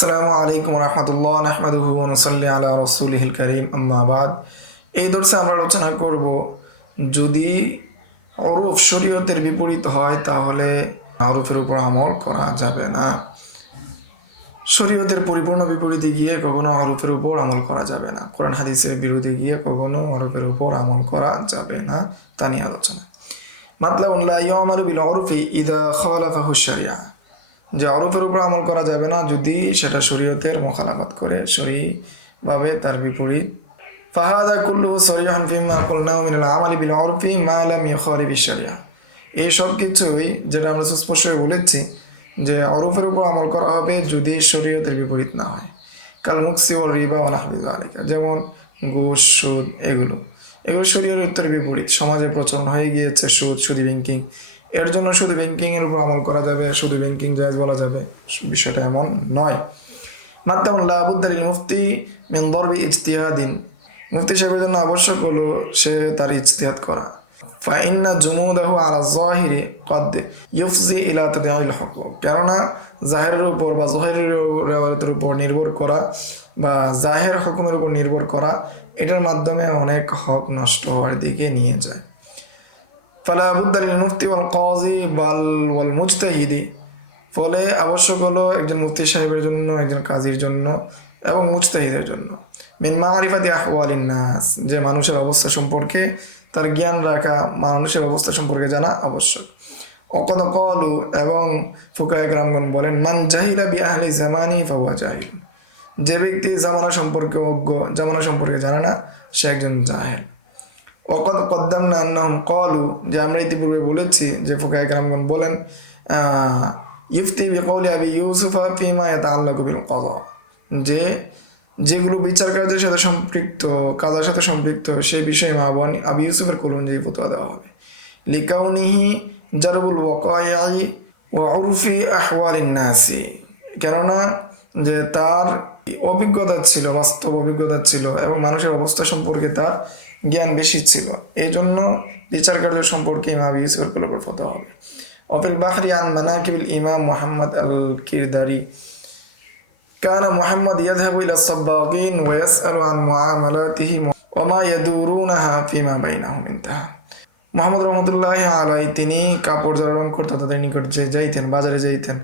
আসসালামু আলাইকুম রহমতুল্লাহ নাহমাদুহু ওয়া নুসাল্লি আলা রাসূলিহিল কারীম আম্মা বাদ। এই দর্শে আমরা আলোচনা করব যদি উরুফ শরীয়তের বিপরীত হয় তাহলে উরুফের উপর আমল করা যাবে না। শরীয়তের পরিপূর্ণ বিপরীতে গিয়ে কখনো উরুফের উপর আমল করা যাবে না। কোরআন হাদিসের বিরুদ্ধে গিয়ে কখনো উরুফের উপর আমল করা যাবে না, তা নিয়ে আলোচনা। মাতলাবুন লা ইয়ামালু বিল উরফি ইযা খালাফাহু শারিয়া, যে উরুফের উপর আমল করা যাবে না যদি সেটা শরীয়তের মুখালাফাত করে, শরীভাবে তার বিপরীত। ফাহাদা কুল্লুহু সরিহান ফিমা কুলনাহু মিনাল আমালি বিল উরফি মা লাম ইউখালিফ আশ-শারিয়া। এই সব কিছুই যেটা আমরা সুস্পষ্ট বলেছি যে উরুফের উপর আমল করা হবে যদি শরীয়তের বিপরীত না হয়। কাল মুকসি ওয়াল রিবা ওয়া নাহবি যালিকা, যেমন ঘুষ, সুদ, এগুলো শরীয়তের বিপরীত। সমাজে প্রচলন হয়ে গিয়েছে সুদ, সুদি ব্যাংকিং, এর জন্য শুধু ব্যাংকিংয়ের উপর আমল করা যাবে, শুধু ব্যাংকিং জায়েজ বলা যাবে, বিষয়টা এমন নয়। মাত্তামুন লা বুদ্দা লিল মুফতি মিন দরবি ইজতিহাদিন, মুফতি সাহেবের জন্য আবশ্যক হলো সে তার ইজতিহাদ করা। ফা ইন্না জুমুদাহু আলা যাহিরি ক্বাদ ইউফজি ইলা তাদঈল হুকুম, কেননা জাহিরের উপর বা যাহিরের রিওয়ায়াতের উপর নির্ভর করা বা জাহির হুকুমের উপর নির্ভর করা, এটার মাধ্যমে অনেক হক নষ্ট হওয়ার দিকে নিয়ে যায়। ফালা বুদ্দা লিল মুফতি ওয়াল কাযী ওয়াল মুজতাহিদি, ফলে আবশ্যক হলো একজন মুফতি সাহেবের জন্য, একজন কাজীর জন্য এবং মুজতাহিদের জন্য মিন মারিফাতি আহওয়ালিন নাস, যে মানুষের অবস্থা সম্পর্কে তার জ্ঞান রাখা, মানুষের অবস্থা সম্পর্কে জানা আবশ্যক। ওয়াকাদ ক্বালু, এবং ফুকাহায়ে কেরামগণ বলেন, মান জাহিলা বি আহলি জামানি ফাহুয়া জাহিল, যে ব্যক্তি জামানা সম্পর্কে অজ্ঞ, জামানা সম্পর্কে জানে না, সে একজন জাহেল। ওয়াকাদ কদ্দামনা আন্নাহুম ক্বালু, যে আমরা ইতিপূর্বে বলেছি যে ফুকাহায়ে কেরামগণ বলেন, ইফতি বিকৌলি আবি ইউসুফা ফিমা ইয়াতাআল্লাকু বিল কাযা, যে যেগুলো বিচার কাজের সাথে সম্পৃক্ত, কাজার সাথে সম্পৃক্ত, সেই বিষয়ে ইমাম আবি ইউসুফের কৌল অনুযায়ী ফতোয়া দেওয়া হবে। লিকাউনিহি জারবুল ওয়াকাই ওয়া উরফি আহওয়ালিন নাসি, কেননা যে তার অভিজ্ঞতা ছিল, বাস্তব অভিজ্ঞতা ছিল এবং মানুষের অবস্থা সম্পর্কে তার জ্ঞান বেশি ছিল, এই জন্য বিচার কার্য সম্পর্কে ইমাম আবি ইউসুফের কৌল উপর ফতোয়া হবে। ওয়াফিল বাহরি আন মানাকিবিল ইমাম মুহাম্মদ আল কিরদারি, কানা মুহাম্মদ ইয়াযহাবু ইলা সাব্বাগিন ওয়া ইয়াসআলু আন মুআমালাতিহিম ওয়া মা ইয়াদুরুনাহা ফিমা বাইনাহুম ইনতাহা। মুহাম্মদ রাহমাতুল্লাহি আলাইহি তিনি কাপড় যারা রং করত তাদের নিকট যাইতেন, বাজারে যাইতেন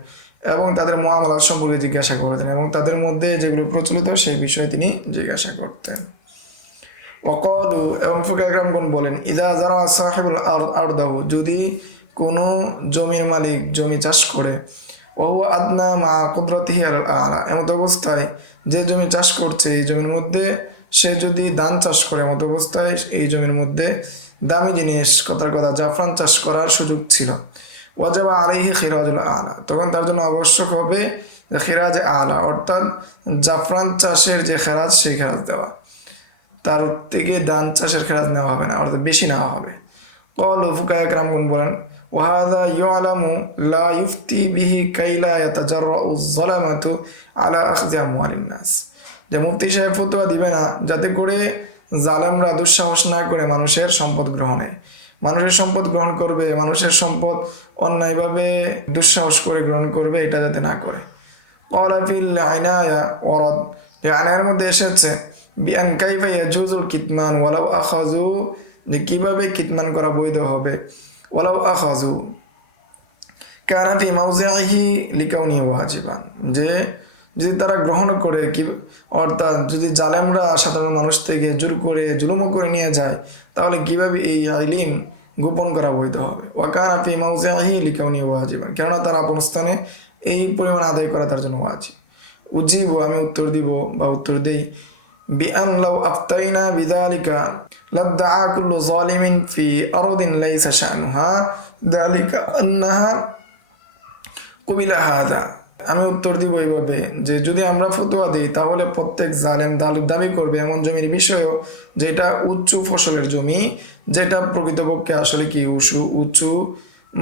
এবং তাদের মুআমালাত সম্পর্কে জিজ্ঞাসা করতেন এবং তাদের মধ্যে যেগুলো প্রচলিত সেই বিষয়ে তিনি জিজ্ঞাসা করতেন। ওয়াকালু, এবং ফুকাহায়ে কেরামগণ বলেন, ইযা যারা সাহিবুল আরদাহু, যদি কোনো জমির মালিক জমি চাষ করে, ওহু আদনা মা কুদরতিহি আলাল আলা, এমত অবস্থায় যে জমি চাষ করছে এই জমির মধ্যে সে যদি ধান চাষ করে, এমত অবস্থায় এই জমির মধ্যে দামি জিনিস, কথার কথা জাফরান চাষ করার সুযোগ ছিল। ওয়াজাবা আলাইহি খিরাজুল আলা, তখন তার জন্য আবশ্যক হবে যে খিরাজ আলা, অর্থাৎ জাফরান চাষের যে খেরাজ সেই খেরাজ দেওয়া, তার থেকে ধান চাষের খেরাজ নেওয়া হবে না, অর্থাৎ বেশি নেওয়া হবে। ক্বালু, ফুকাহায়ে কেরামগণ বলেন, ওয়াহাদা ইউআলামু লা ইফতি বিহি কাইলা ইয়াতাজাররাউ যালামাতু আলা আখযি আমওয়ালিন নাস, যে মুফতি সাহেব ফতোয়া দিবে না যাতে করে জালেমরা দুঃসাহস না করে মানুষের সম্পদ গ্রহণে, মানুষের সম্পদ গ্রহণ করবে, মানুষের সম্পদ অন্যায়ভাবে দুঃসাহস করে গ্রহণ করবে, এটা যাতে না করে। ক্বালা ফিল ইনায়া ওয়ারাদ, যে আনায়ার মধ্যে এসেছে বিআন কাইফা ইয়াজুজুল কিতমান ওয়ালাউ আখাযু, যে কিভাবে কিতমান করা বৈধ হবে, ওয়ালাউ আখাযু কানা ফি মাওযিহি লিকাউনি ওয়াজিবান, যে যদি তারা গ্রহণ করে, কি অর্থাৎ যদি জালেমরা সাধারণ মানুষ থেকে জোর করে জুলুম করে নিয়ে যায় তাহলে কিভাবে এই ইলম গোপন করা বৈধ হবে। ওয়া কানা ফি মাওযিহি লিকাউনি ওয়াজিবান, কেননা তার আপন স্থানে এই পরিমাণ আদায় করা তার জন্য ওয়াজিব। উজিব, আমি উত্তর দিব বা উত্তর দেই, বিআন লাউ আফতাইনা বিযালিকা লাদআ কুল্লু যালিমিন ফি আরদিন লাইসা শানুহা যালিকা আন্নাহা কুবিলা হাযা, আমি উত্তর দিব এইভাবে যে যদি আমরা ফতোয়া দিই তাহলে প্রত্যেক জালেম দাবি করবে এমন জমির বিষয়েও যেটা উঁচু ফসলের জমি, যেটা প্রকৃতপক্ষে আসলে কি উঁচু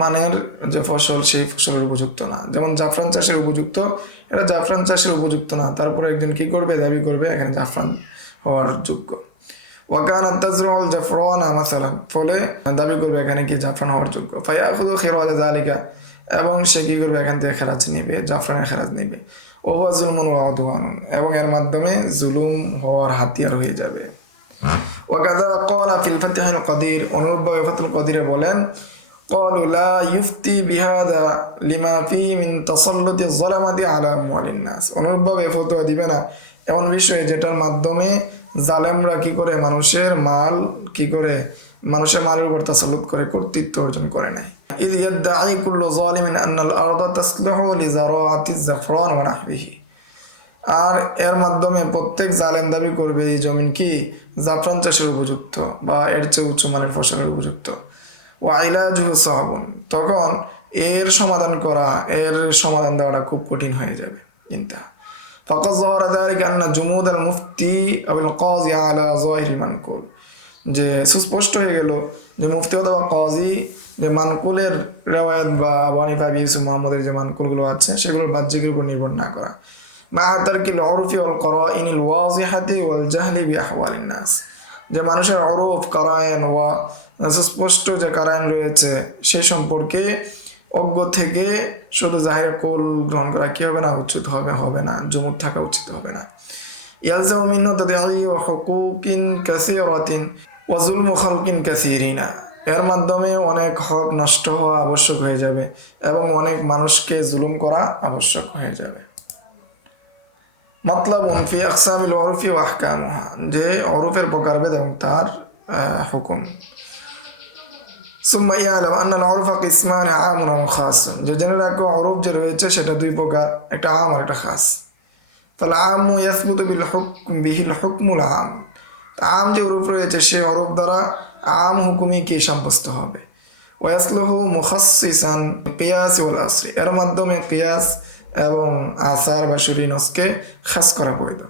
মানের যে ফসল সেই ফসলের উপযুক্ত না, যেমন জাফরান চাষের উপযুক্ত, এটা জাফরান চাষের উপযুক্ত না, তারপরে একজন কি করবে, দাবি করবে এখানে জাফরান হওয়ার যোগ্য। ওয়াকানাত তাজরুল জাফরানা মাসালান, ফলে দাবি করবে এখানে কি জাফরান হওয়ার যোগ্য। ফায়াখুযু খিরাজ যালিকা, এবং সে কি করবে এখান থেকে খেরাজ নেবে, জাফরানের খেরাজ নেবে। ওয়া যুলমুন ওয়া উদওয়ানুন, এবং এর মাধ্যমে জুলুম হওয়ার হাতিয়ার হয়ে যাবে। ওয়াকাযা ক্বালা ফিল ফাতহিল কাদির, অনুরূপভাবে ফাতহুল কাদিরে বলেন ক্বালু লা ইফতি বিহাদা লিমা ফি মিন তাসাল্লুতি যালামাতি আলা আমওয়ালিন নাস, অনুরূপভাবে ফতোয়া দিবে না এমন বিষয়ে যেটার মাধ্যমে জালেমরা কি করে মানুষের মালের উপর তাসাল্লুত করে, কর্তৃত্ব অর্জন করে নেয়। ইয ইয়াদঈ কুল্লু যালিমিন আন্নাল আরদা তাসলুহু লিজারাআতিজ জাফরান ওয়া নাহবিহি, আর এর মাধ্যমে প্রত্যেক জালেম দাবি করবে এই জমিন কি জাফরান চাষের উপযুক্ত বা এর চেয়ে উচ্চ মানের ফসলের উপযুক্ত। ওয়া ইলাজুহু সাহাবুন, তখন এর সমাধান দেওয়াটা খুব কঠিন হয়ে যাবে। ইনতাহা। ফাকাদ যাহারা যালিকা আন্না জুমুদ আল মুফতি আবিল কাযী আলা যাহিরিল মানকুল, যে সুস্পষ্ট হয়ে গেল যে মুফতি অথবা কাজী যে মানকুলের রেওয়ায়াত বা আবু হানিফা, আবু ইউসুফ, মুহাম্মদের যে মানকুলগুলো আছে সেগুলোর বাহ্যিকের উপর নির্ভর না করা। মা তারকিল উরফি ওয়াল করাইনিল ওয়াজিহাতি ওয়াল জাহলি বিআহওয়ালিন নাস, যে মানুষের উরফ, করাইন ওয়া সুস্পষ্ট যে কারাইন রয়েছে সে সম্পর্কে অজ্ঞ থেকে শুধু জাহির কৌল গ্রহণ করা কি হবে না, উচিত হবে না, জমুদ থাকা উচিত হবে না। ইয়ালজামু মিনহু তাদঈউ হুকুকিন কাসীরাতিন ওয়া যুলমু খালকিন কাসীরিনা, এর মাধ্যমে অনেক হক নষ্ট হওয়া আবশ্যক হয়ে যাবে এবং অনেক মানুষকে জুলুম করা আবশ্যক হয়ে যাবে। মাতলাবুন ফি আকসামিল উরফি ওয়া আহকামুহা, যে উরফের প্রকারভেদ এবং তার হুকুম। সুম্মা ইয়ালাম আন্নাল উরফা কিসমান আামুন ওয়া খাসুন, যে জেনে রাখো উরফ যে রয়েছে সেটা দুই প্রকার, একটা আম আর একটা খাস। তাহলে আমু ইয়াসবুতু বিহিল হুকমুল আম, আম যে উরফ রয়েছে সে উরফ দ্বারা আম হুকুমই কি সাব্যস্ত হবে। ওয়াসলুহু মুখাসসিসান কিয়াস ওয়াল আসরি, এর মাধ্যমে কিয়াস এবং আসার বা শরী নসকে খাস করা বৈধ।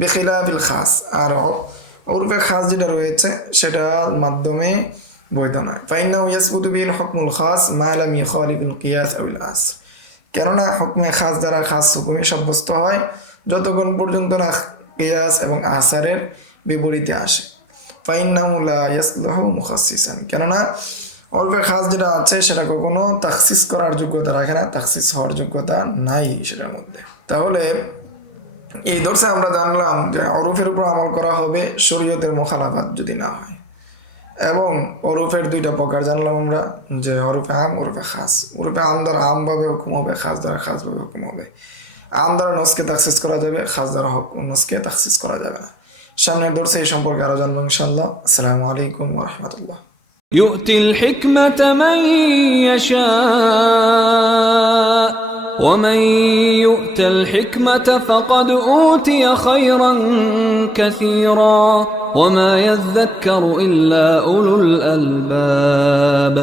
বিখিলাফিল খাস, আর উরফে খাস যেটা রয়েছে সেটার মাধ্যমে বৈধ নয়। ফাইন্নাহু ইয়াসবুতু বিহিল হুকমুল খাস মা লাম ইখালিফিল কিয়াস আও আল আসর, কেননা হুকমে খাস দ্বারা খাস হুকুমে সাব্যস্ত হয় যতক্ষণ পর্যন্ত না কিয়াস এবং আসারের বিপরীতে আসে। ফাইন্নাহু লা ইয়াসলুহু মুখাসসিসান, কেননা উরফে খাস যেটা আছে সেটা কখনো তাখসিস করার যোগ্যতা রাখে না, তাখসিস হওয়ার যোগ্যতা নাই সেটার মধ্যে। তাহলে এই দর্শে আমরা জানলাম যে উরফের উপর আমল করা হবে শরীয়তের মুখালাফাত যদি না হয়, এবং উরফের দুইটা প্রকার জানলাম আমরা, যে উরফে আম, উরফে খাস। উরফে আম দ্বারা আমভাবে হুকুম হবে, খাস দ্বারা খাসভাবে হুকুম হবে। আম দ্বারা নসকে তাখসিস করা যাবে, খাস দ্বারা নসকে তাখসিস করা যাবে না। সামনের দর্শে এই সম্পর্কে আরো জানবো ইনশাআল্লাহ। আসসালামু আলাইকুম ওয়া রাহমাতুল্লাহ। يؤتي الحكمة من يشاء ومن يؤت الحكمة فقد أوتي خيرا كثيرا وما يذكر إلا أولو الألباب